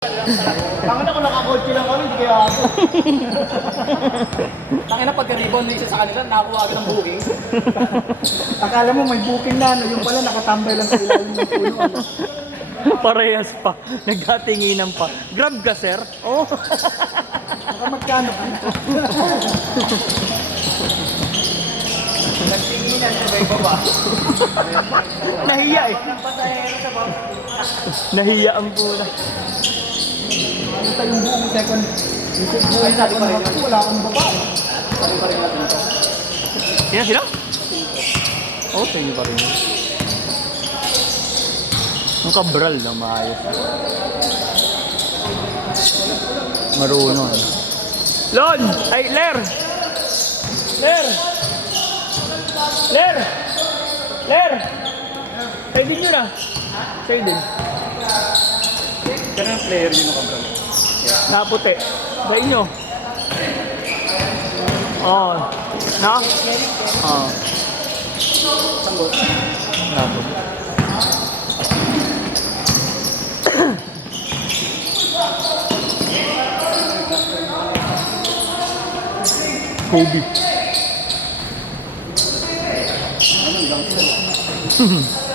Tangan ako nakakotche lang kami, hindi kaya ako. Tangan na pagka-rebound na isa sa kanila, nakakuha agad ng booking. Akala mo may booking na, no? Yung pala nakatambay lang sa ilalim ng puno. Ano? Parehas pa. Nagkatinginan pa. Grab ka, sir? Oo. Baka magkano ka? Nagtinginan sa may baba. Nahiya eh. Nahiya ang pula. Ito yung buong second. Ay, sabi pa rin. Wala akong baba. Sabi pa rin natin ito. Yan sila? Oo, sa inyo pa rin. Ang kabral na maayos. Marunong. Lon! Ay, Ler! Ler! Ler! Ler! Sa'yo din yun ah. Sa'yo din. Ganun ang player yun ang kabral. Naputi. Sa inyo. Oo. Na? Oo. Sanggol. Naputi. Kobe.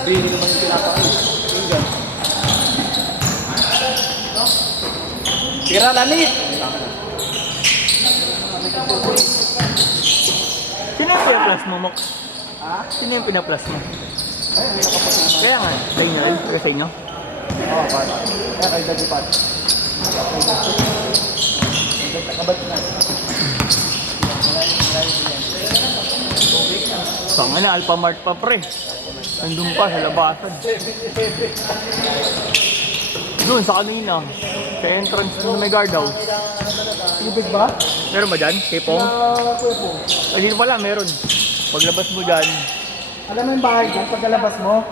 Hindi naman yung pinapakain. Yung dyan. Tira lanit! Sino yung pinaplas mo, Mox? Ha? Sino yung pinaplas mo? Ay, may nakapos na. Kaya nga, sa inyo rin. Pero sa inyo? Oo, Pat. Kaya kay Daddy Pat. Nakabat na. Panga na, Alphamart pa pre. Nandun pa sa labasan. Doon sa kanina. Sa entrance na may guardhouse. Tubig ba? Meron ba dyan? Kipong? Kupo. Ay, dito pala, meron. Paglabas mo dyan. Alam mo yung bahay dyan, pagkalabas mo,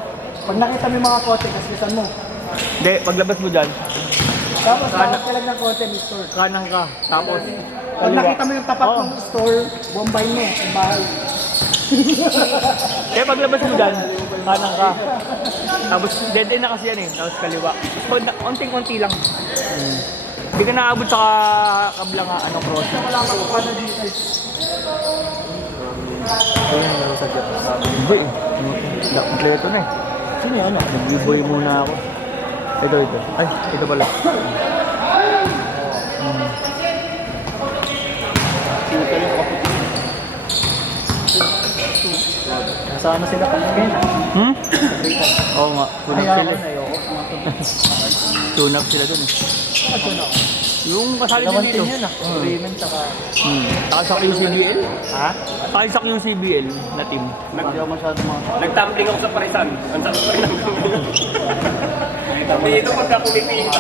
pag nakita mo yung mga kote, kasbisan mo. Hindi, paglabas mo dyan. Tapos, hanap ka lang ng kote, may store. Kanan ka. Tapos, Pag nakita mo yung tapat Oo. ng store, bombay mo, yung bahay. kaya paglabas mo dyan, kanan ka. Tapos, dead end na kasi yan eh. Tapos kaliwa. Tapos, onting-onti lang. Hindi ka naabot sa kablang cross. Wala ka pa na dito. Ayun, meron sa Japan. Boy, kompleto na eh. Sino yan? Nag-boy muna ako. Ito. Ay, ito pala. Sino yung kaputi? Nasaan sila kanina? Oo nga, tunap sila eh. Ayoko. Tunap sila dun eh. Ano? Yung kasali din dito. Yun ah. Raymond saka... Saka sa QCBL. Ha? Saka sa QCBL na team. Hindi ako masyado mga... Nagtumbling ako sa Parisan. Ang sarap pa rin ang gawin. Dito magkakumipita.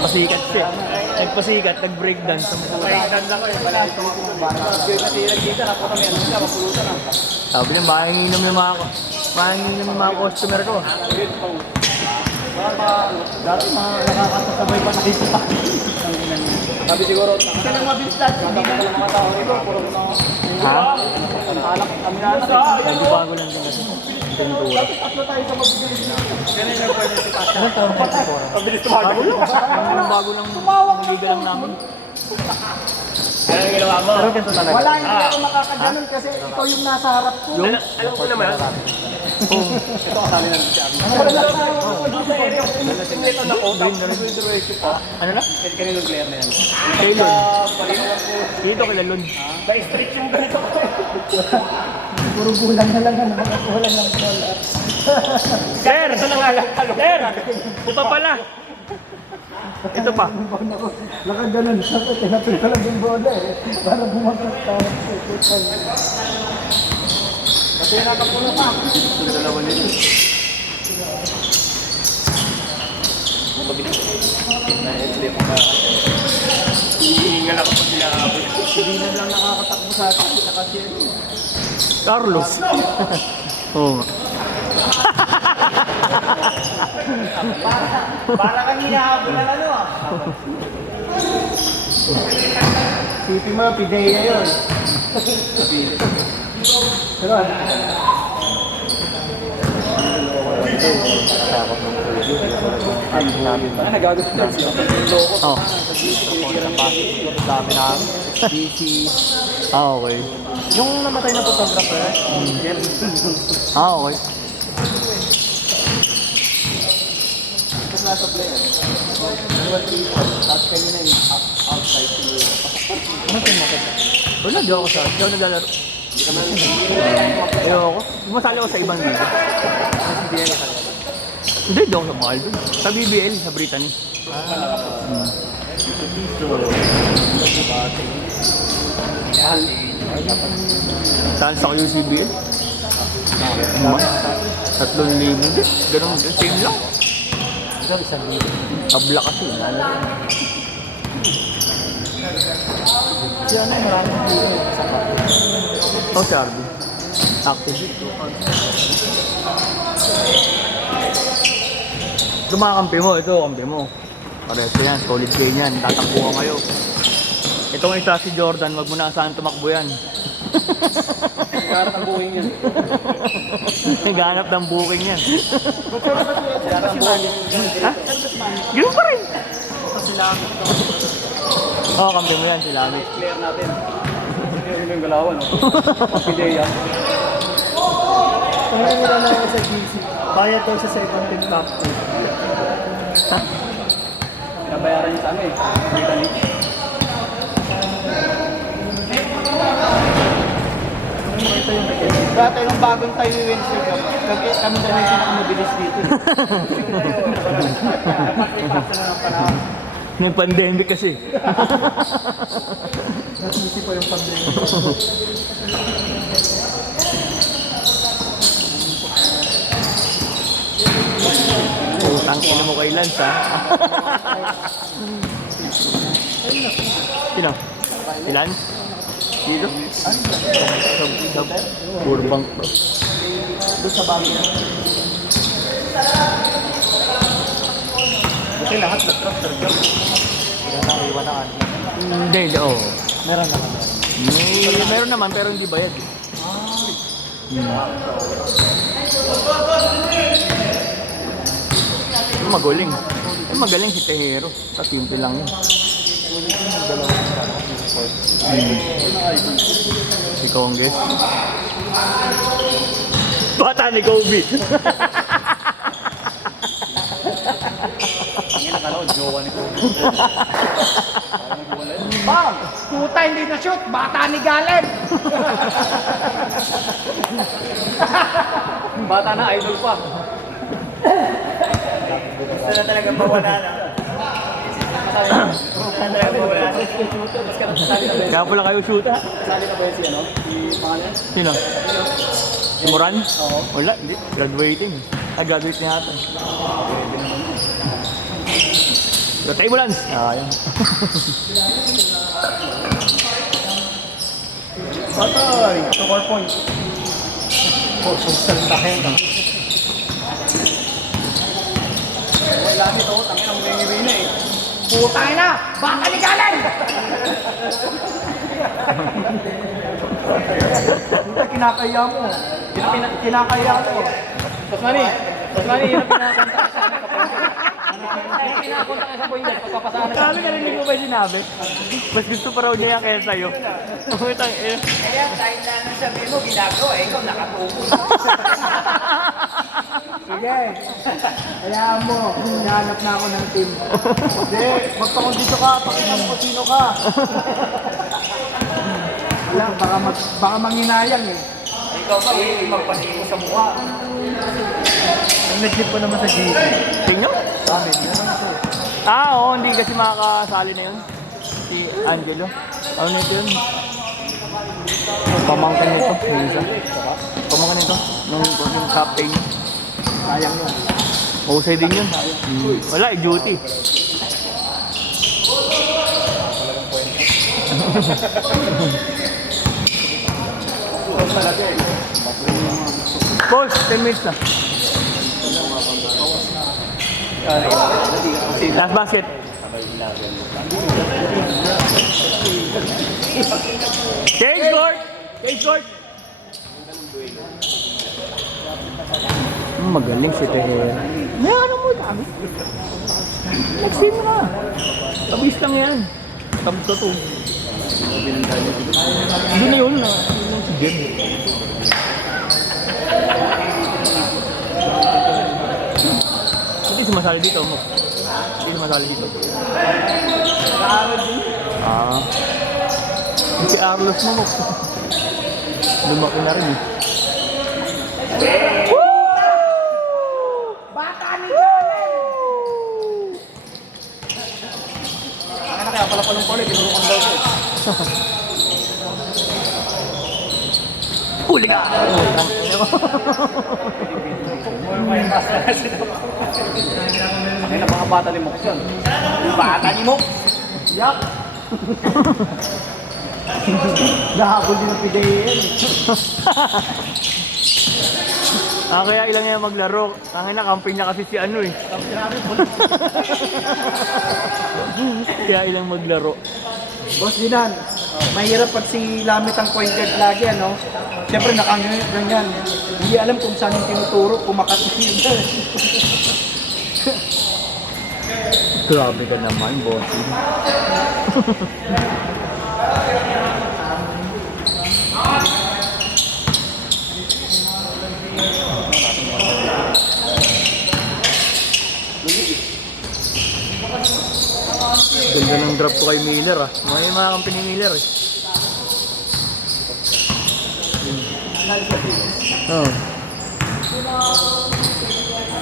Pasikat siya. Nagpasikat, nag-breakdance sa mukha. Parisan ako eh. Pala ito ako. Natilag dito, napo kami ano sila, mapulutan ah. Sabi niya, mahinginom yung mga customer ko. Dati mga nakakatasabay pa nakikita. Sabi siguro, ito lang mabilis lahat. Hindi na lang mga tao ito. Puro na Ha? alak. Kami na anak. Nagbago lang din kasi. Tintura. Tatlo tayo sa mabilis. Ganun lang pwede si Pasha. Ano taon pa ito? Mabilis tumago. Bago lang, naliga lang namin. Ano ang ginawa mo? Pero ganito talaga. Wala, hindi ako makakaganon kasi ikaw yung nasa harap ko. Alam ko naman. Ito kasali na si Ami. Nasimulitan ako. Tapos nag-diretso pa. Ano na? Kaninong player na yan? Taylor. Palimulan ko. Dito kilalon. Na-stretch yung ganito ko. Puro bulan na lang na nakakakuha ng bola. Sir! Ito na nga lang. Sir! Ito pala. Ito pa. Nakaganon siya. Tinapin ko lang yung bola eh. Para bumakas tayo. Kasi nakapuno pa. Ito dalawa nito. Na-flip ka. Iingal ako pag hinahabol. Hindi na lang nakakatakbo sa atin. Kasi Carlos. Oo nga. para kang hinahabol na ano ah. Sipi mo, pideya yun. Pero Takot ng preview. Ano namin ba? Nagagot na siya. Loko. Oh. Dami namin. DC. Ah, okay. Yung namatay na photographer, Ah, okay. Nasa player. Tapos kayo na yung outside to you. ano pinakit? Wala, di ako sa... Di ako naglalaro. Ayoko. Masali ako sa ibang liga. Hindi, di ako sa mahal doon. Sa BBL, sa Brittany. Saan sa UCBL? 3,000 din. Ganun, same lang. Ikaw isang libo. Tabla kasi. Si ano, maraming libo sa kapit. Oh, si Arby. Active. Ito mga kampi mo, ito kampi mo. Pareho yan, solid kayo yan, tatakbo ka kayo. Itong isa si Jordan, wag mo na saan tumakbo yan. Nagkaroon ng buhay niya. Naghanap ng booking yan. Nagkaroon ng buhay niya. Ha? Ganun pa rin. Sila. Oo, kampi mo yan, sila. Player natin. Hindi yung galawan. Pidea. Kung nila na ako sa GC, bayad daw siya sa ibang team top 2. Ha? Nabayaran niya sa amin. Brittany. Ito yung dati nung bagong tayo yung Wednesday kami na yung pinakamabilis dito. May pandemic kasi. Nasisi pa yung pandemic. Putang ina mo kay Lance, ha? Sino? Si Lance? Dito? Puro bank bro. Doon sa bagay na. Kasi lahat nag-tractor job. Wala na iwanaan. Hindi, hindi, oo. Meron naman. Meron naman, pero hindi bayad. Magaling. Magaling si Tejero. Simple lang yun. Si Congress. Bata ni Kobe. Ang nakanood, jowa ni Kobe. Bang! Puta hindi na shoot! Bata ni Galen! Bata na, idol pa. Gusto na talaga mawala na. Kaya pala kayo shoot. Sali na ba yun si ano? Si pangalan? Sino? Si Moran? Oo. Wala, hindi. Graduating. Graduate niya ata. Gatay mo, Lance. Ayun. Patay! 4 points. 4 points sa laki. Wala nito, tangin ang nangyayarin na eh. Putay na! Baka ni Galen! Hindi kinakaya mo. Kinakaya mo. Pasmani, yun ang pinakanta ka sa amin kapag yun ang pinakunta ka sa point guard, pagpapasaan na Sabi ka rin mo ba yung sinabi? Mas gusto pa raw niya yan kaya sa'yo. Putang eh. Kaya dahil na nang sabi mo, ginagawa, ikaw nakatuko. Sige. Hayaan mo, hinahanap na ako ng team. Hindi, magpakondisyo ka, pakinggan mo sino ka. Wala, baka manginayang eh. Ikaw ba, magpatingin mo sa mukha. Ang nag-clip ko naman sa GC. Tingnan? Sa amin, meron ako. Oo, hindi kasi makakasali na yun. Si Angelo. Ano nito yun? Pamangkin nito. Yung isa. Pamangkin nito. Nung captain. Sayang yun. Husay din yun. Wala, duty. Boss, 10 minutes na. Last basket. Change court! Change court! magaling si Tehera. May ano mo, dami. Next game na. Tabis lang yan. Tabis ka to. Hindi na yun na. Yun si Jen. Hindi sumasali dito mo. Hindi sumasali dito. Ah. Si Arlos mo mo. Lumaki na rin eh. Bata ni Jalen! Ang kaya pala palong pala, tinurukan daw ko. Huli ka! Ay na mga bata ni Mok yun. Bata ni Mok! Yak! Nahabol din ang pidayin. Kaya ilang yan maglaro. Tangin na, camping niya kasi si ano eh. Kaya ilang maglaro. Boss Dinan, mahirap pag si Lamit ang point guard lagi, ano? Siyempre nakaganyan. Hindi alam kung saan yung tinuturo, kumakatin. Grabe ka naman, bossing. Ganda ng drop ko kay Miller ah. May mga kampi ni Miller eh. Oh.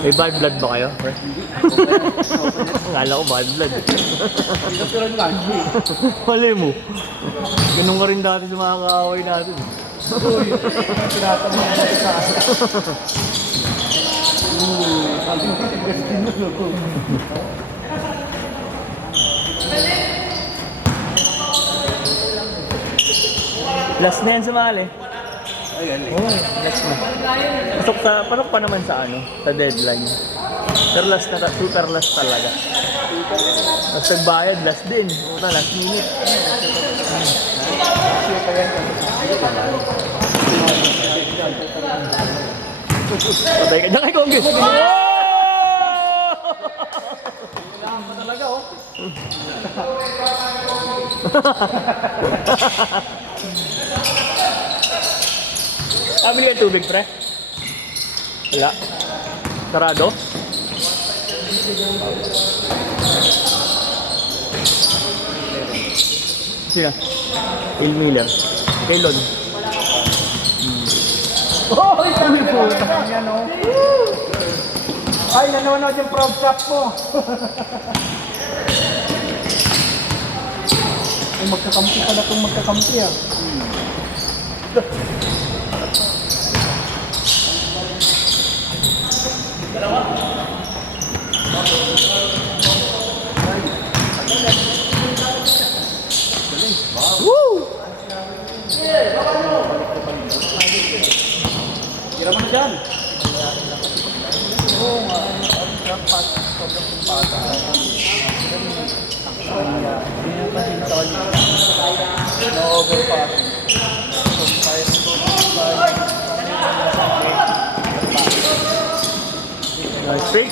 May bad blood ba kayo? Akala ko bad blood. Pero nga, hindi. Mali mo. Ganun ka rin dati sa mga kaaway natin. Uy, tinatanong mo sa asa. Sabi mo, tigas din mo. Last na yan sumali. Ayan eh. Oo, last na. Pasok pa naman sa ano, sa deadline. Pero last na, super last talaga. Mas nagbayad, last din. Puta, last minute. Patay ka dyan kay Congress. Kailangan pa talaga, oh. Bili ka tubig, pre? Wala. Sarado? Sino? Phil Miller. Kailon. Oh, kami po. Yan, oh. Ay, nanonood yung prof shop mo. Ay, magkakampi pala itong magkakampi, ah. Tira mo na dyan. Oo nga. Nice pick.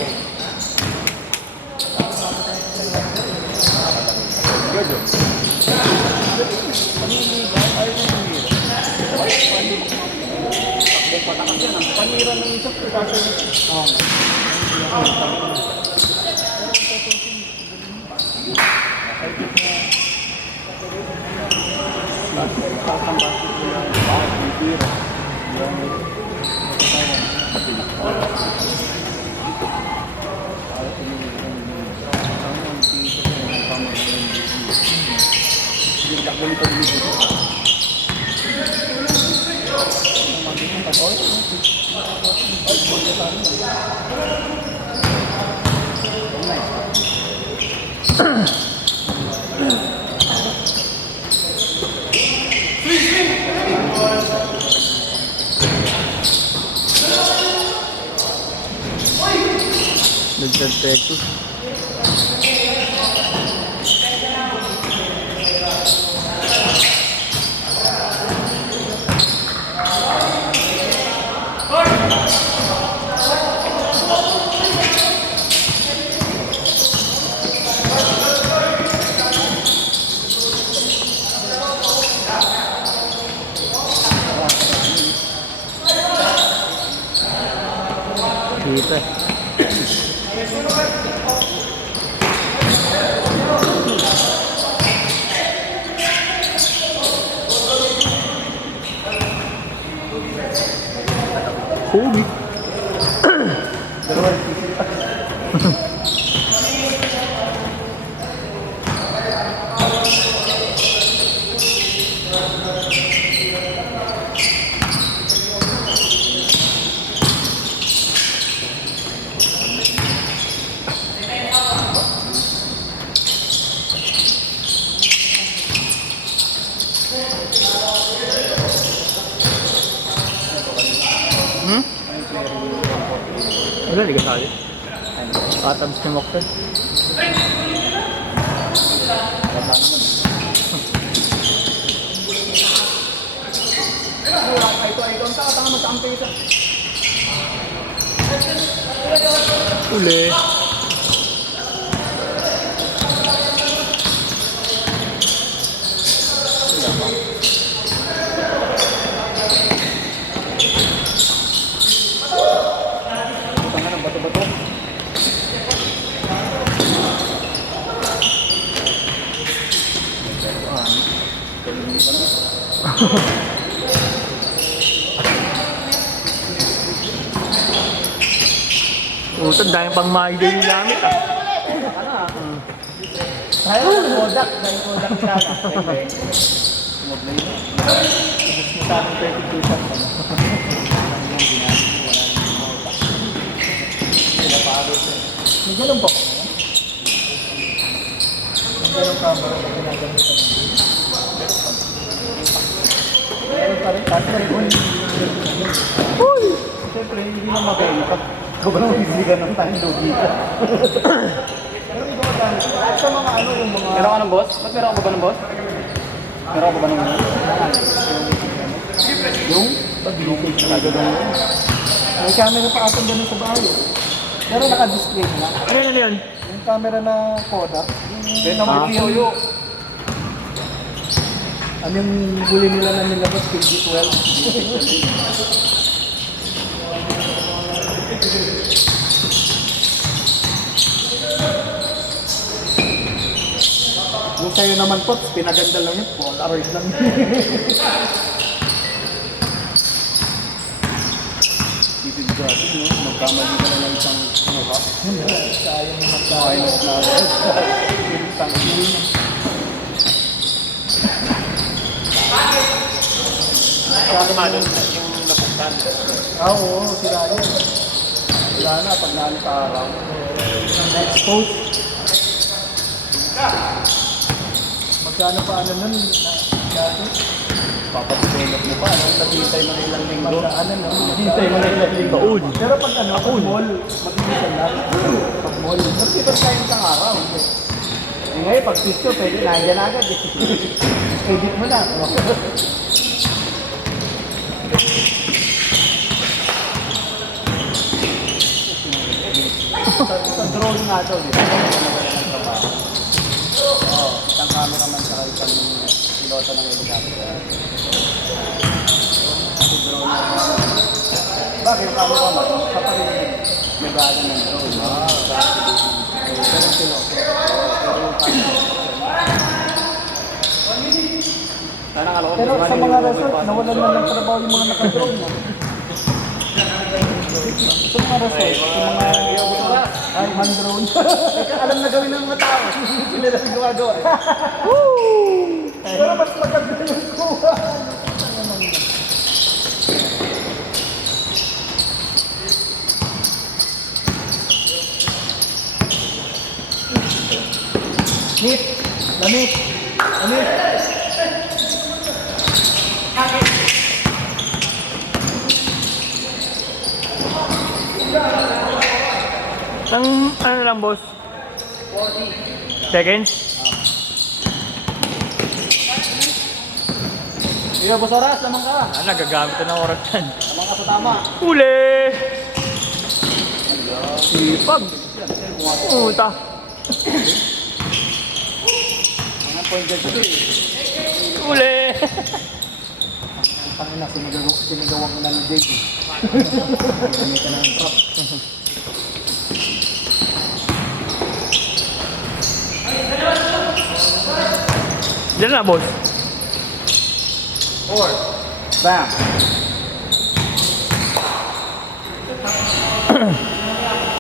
Panira ng isang Nagtagtekus. Wala, di ka sali. Katabs ni Mokter. Ito, ang taka mo sa ampesa. Uli. Tanga ng bato-bato. Utod, dahil pang mahigay yung gamit ah. Kaya ko ng Kodak, dahil Kodak sana. May ganun po. May ganun camera na ginagamit ka ng meron pa rin, tapos rin Uy! Siyempre, hindi na mabili pag sobrang bibigyan ng time lugi ka. Pero ito ka dami. Sa mga ano, yung mga... Meron ka ng boss? Ba't meron ka ba ng boss? Meron ka ba ng Yung pag-vintage na gagawin yun. May camera pa atong ganun sa bahay. Pero naka-display na. Ano yun? Yung camera na Kodak. Beta mo yung POU. Ano yung huli nila na nilabas kay G12? Yung sa'yo naman po, pinaganda lang yun. Polaroid lang yun. Bibig grabe, no? Magkamali ka lang ng isang mukha. Sayang yung magkamali na rin. Yung tangin. Automatic yung napuktan. Oo, sila yun. Wala na, pag nalit araw. Next post. Magkano pa ano nun? Dati? Papatulog mo pa, ano? Naghihintay mo na ilang linggo. Ano, no? Naghihintay mo na ilang linggo. Taon. Pero pag ano, pag mall, maghihintay lang. Pag mall. Pero dito tayo isang araw. Eh ngayon, pag picture, pwede nandiyan agad. Edit mo na. Sa drone nga ito, di ba? Oo, isang cameraman sa isang piloto ng helicopter. Kasi drone na bakit yung cameraman? Sa pa rin nag-aaral ng drone. Pero piloto. Pero yung pero sa mga resort, nawalan na ng trabaho yung mga naka-drone. No? Sa mga resort, sa mga hand-drone. Alam na gawin ng mga tao. Hindi nila gumagawa. Pero mas maganda yung kuha. Nip! Lamit! Lamit! Ang ano lang boss? 40 seconds? Iyo, boss oras, lamang ka. Ah, nagagamit na ng oras yan. Lamang ka sa tama. Uli! Sipag! Puta! Mga point guard ito eh. Uli! Ang pangina, sinagawang na ng Jake. Hindi ka ng trap. Diyan na boss. 4. Bam!